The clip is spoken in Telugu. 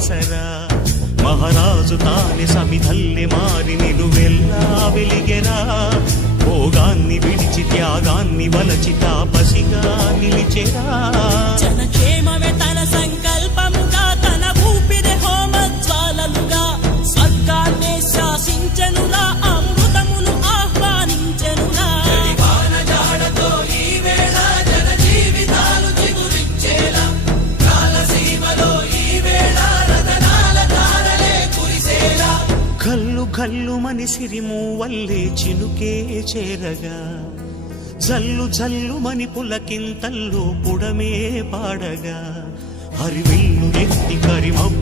సరా మహారాజు తానే సమిధల్లె మారి నిలువెల్లా వెలిగెరా భోగాన్ని విడిచి త్యాగాన్ని వలచి తాపసిగా నిలిచెరా జనక్షేమమే తన సంకల్పముగా తన ఊపిరి హోమజ్వాలలుగా స్వర్గాన్నే శాసించెనురా అమృతమును ఆహ్వానించెనురా కల్లు కల్లు మని సిరిమూవల్లే చినుకే చేరగా జల్లు జల్లు మని పులకింతల్లో పుడమే పాడగా హరివిల్లు ఎత్తి కరిమబ్బు